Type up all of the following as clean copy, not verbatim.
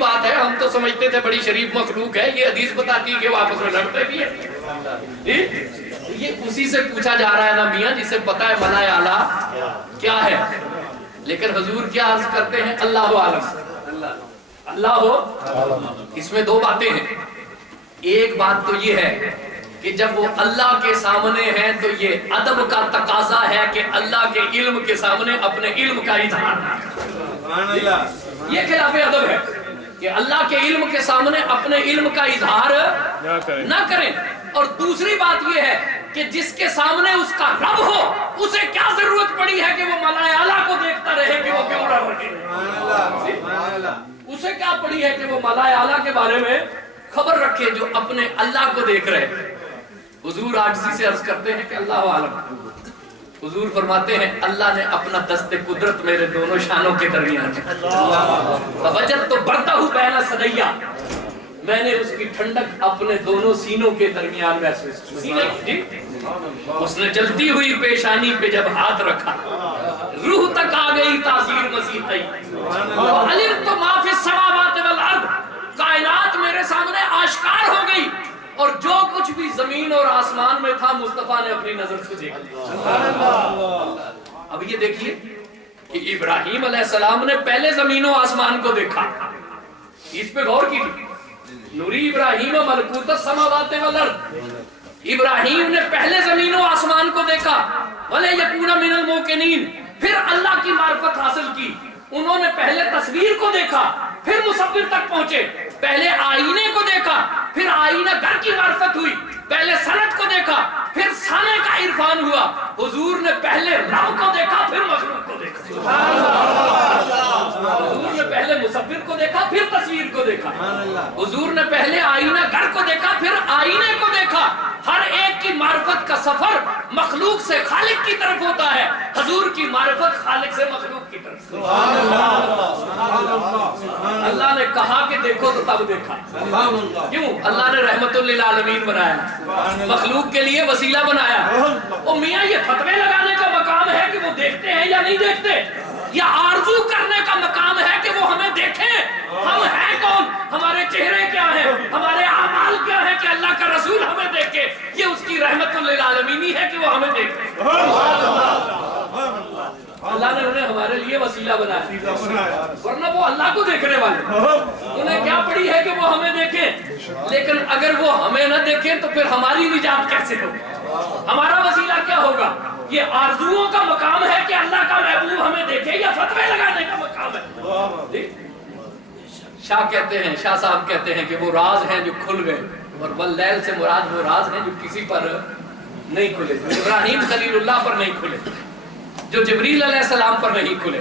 بات ہے، ہم تو سمجھتے تھے بڑی شریف مخلوق ہے، یہ حدیث بتاتی ہے کہ وہ آپس میں لڑتے بھی ہیں۔ یہ اسی سے پوچھا جا رہا ہے نا میاں جسے پتا ہے ملائے اعلیٰ کیا ہے، لیکن حضور کیا عرض کرتے ہیں؟ اللہ عالم، اللہ ہو۔ اس میں دو باتیں ہیں، ایک بات تو یہ ہے کہ جب وہ اللہ کے سامنے ہیں تو یہ ادب کا تقاضا ہے کہ اللہ کے علم کے سامنے اپنے علم کا اظہار، یہ خلاف ادب ہے کہ اللہ کے علم کے سامنے اپنے علم کا اظہار نہ کریں۔ اور دوسری بات یہ ہے کہ جس کے سامنے اس کا رب ہو اسے کیا ضرورت پڑی ہے کہ وہ ملائے اعلیٰ کو دیکھتا رہے کہ وہ کیوں رہ رہے، اسے کیا پڑی ہے کہ وہ ملائے اعلیٰ کے بارے میں خبر رکھے جو اپنے اللہ کو دیکھ رہے۔ حضور عاجزی سے عرض کرتے ہیں کہ اللہ عالم۔ حضور فرماتے ہیں اللہ نے اپنا دست قدرت میرے دونوں شانوں کے درمیان وجد تو بڑھتا ہوں پہلا صدیہ، میں نے اس کی ٹھنڈک اپنے دونوں سینوں کے درمیان محسوس کی۔ اس نے جلتی ہوئی پیشانی پہ جب ہاتھ رکھا روح تک آ گئی تاثیر مسیح تئی، علم تو ما فی السماوات والارض، کائنات میرے سامنے آشکار ہو گئی، اور جو کچھ بھی زمین اور آسمان میں تھا مصطفیٰ نے اپنی نظر سے دیکھا۔ اب یہ دیکھیے کہ ابراہیم علیہ السلام نے پہلے زمین و آسمان کو دیکھا، اس پہ غور کیجیے، نوری ابراہیم ملکوت السماوات والارض، ابراہیم نے پہلے زمین و آسمان کو دیکھا، وَلَيَكُونَ مِنَ الْمُوقِنِينَ، پھر اللہ کی معرفت حاصل کی، انہوں نے پہلے تصویر کو دیکھا پھر مصور تک پہنچے، پہلے آئینے کو دیکھا پھر آئینہ گر کی معرفت ہوئی، پہلے سند کو دیکھا پھر سانے کا عرفان ہوا۔ حضور نے پہلے رب کو دیکھا پھر مخلوق کو دیکھا، حضور نے پہلے مصور کو دیکھا پھر تصویر کو دیکھا، حضور نے پہلے آئینہ گر کو دیکھا پھر آئینے کو دیکھا۔ ہر ایک کی معرفت کا سفر مخلوق سے خالق کی طرف ہوتا ہے، حضور کی معرفت خالق سے مخلوق کی طرف۔ اللہ نے کہا کہ دیکھو تو تب دیکھا، کیوں؟ اللہ نے رحمت للعالمین بنایا، مخلوق کے لیے وسیلہ بنایا۔ او میاں یہ فتوے لگانے کا مقام ہے کہ وہ دیکھتے ہیں یا نہیں دیکھتے، یا آرزو کرنے کا مقام ہے کہ وہ ہمیں دیکھیں؟ ہم ہیں کون، ہمارے چہرے کیا ہیں، ہمارے اعمال کیا ہیں کہ اللہ کا رسول ہمیں دیکھے؟ یہ اس کی رحمت للعالمین ہے کہ وہ ہمیں دیکھے۔ اللہ نے انہیں ہمارے لیے وسیلہ بنایا، ورنہ وہ اللہ کو دیکھنے والے، انہیں کیا پڑی ہے کہ وہ ہمیں دیکھیں؟ لیکن اگر وہ ہمیں نہ دیکھیں تو پھر ہماری نجات کیسے ہوگی؟ ہمارا وسیلہ کیا ہوگا؟ یہ آرزوؤں کا مقام ہے کہ اللہ کا محبوب ہمیں دیکھے، یا فتوے لگانے کا مقام ہے؟ شاہ کہتے ہیں، شاہ صاحب کہتے ہیں کہ وہ راز ہیں جو کھل گئے، اور واللیل سے مراد وہ راز ہیں جو کسی پر نہیں کھلے، ابراہیم خلیل اللہ پر نہیں کھلے، جو جبریل علیہ السلام پر نہیں کھلے۔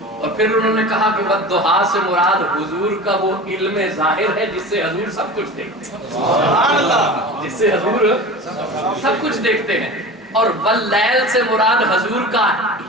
اور پھر انہوں نے کہا کہ والضحیٰ سے مراد حضور کا وہ علم ظاہر ہے جس سے حضور سب کچھ دیکھتے ہیں، جس سے حضور سب کچھ دیکھتے ہیں۔ اور واللیل سے مراد حضور کا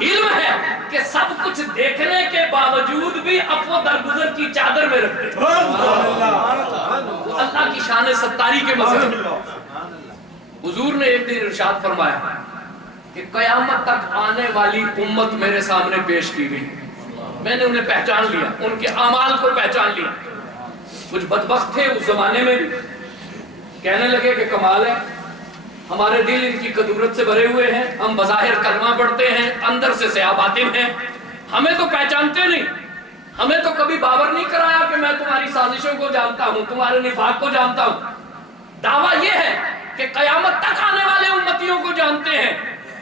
علم ہے کہ سب کچھ دیکھنے کے باوجود بھی عفو درگزر کی چادر میں رکھتے ہیں، وہ اللہ کی شان ستاری کے مظہر۔ حضور نے ایک دن ارشاد فرمایا کہ قیامت تک آنے والی امت میرے سامنے پیش کی گئی، میں نے انہیں پہچان لیا، ان کے اعمال کو پہچان لیا۔ کچھ بدبخت تھے اس زمانے میں، کہنے لگے کہ کمال ہے، ہمارے دل ان کی قدورت سے بھرے ہوئے ہیں، ہم بظاہر کلمہ پڑھتے ہیں، اندر سے سیاہ باطن ہیں، ہمیں تو پہچانتے نہیں، ہمیں تو کبھی باور نہیں کرایا کہ میں تمہاری سازشوں کو جانتا ہوں، تمہارے نفاق کو جانتا ہوں۔ دعویٰ یہ ہے کہ قیامت تک آنے والے امتیوں کو جانتے ہیں،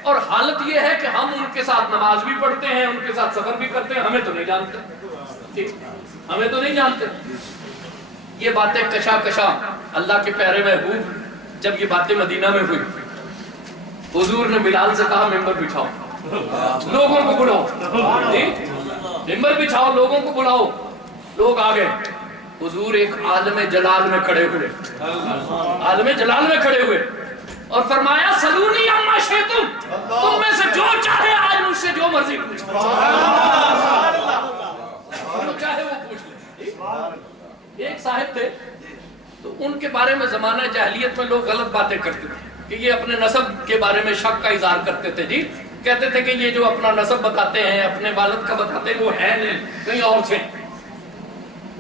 اور حالت یہ ہے کہ ہم ان کے ساتھ نماز بھی پڑھتے ہیں، ان کے ساتھ سفر بھی کرتے ہیں، ہمیں تو نہیں جانتے، ہمیں تو نہیں جانتے۔ یہ باتیں کشا کشا اللہ کے پیارے محبوب، جب یہ باتیں مدینہ میں ہوئی، حضور نے بلال سے کہا ممبر بچھاؤ، لوگوں کو بلاؤ، ممبر بچھاؤ، لوگوں کو بلاؤ۔ لوگ آ گئے، حضور ایک عالم جلال میں کھڑے ہوئے، عالم جلال میں کھڑے ہوئے، اور فرمایا سلونی اما شئتم، تم میں سے جو چاہے آج مجھ سے جو مرضی پوچھ لیں، جو چاہے وہ پوچھ لیں۔ ایک صاحب تھے تو ان کے بارے میں زمانہ جاہلیت میں لوگ غلط باتیں کرتے تھے کہ یہ اپنے نسب کے بارے میں شک کا اظہار کرتے تھے، جی کہتے تھے کہ یہ جو اپنا نسب بتاتے ہیں، اپنے والد کا بتاتے ہیں، وہ ہے نہیں، کہیں اور سے۔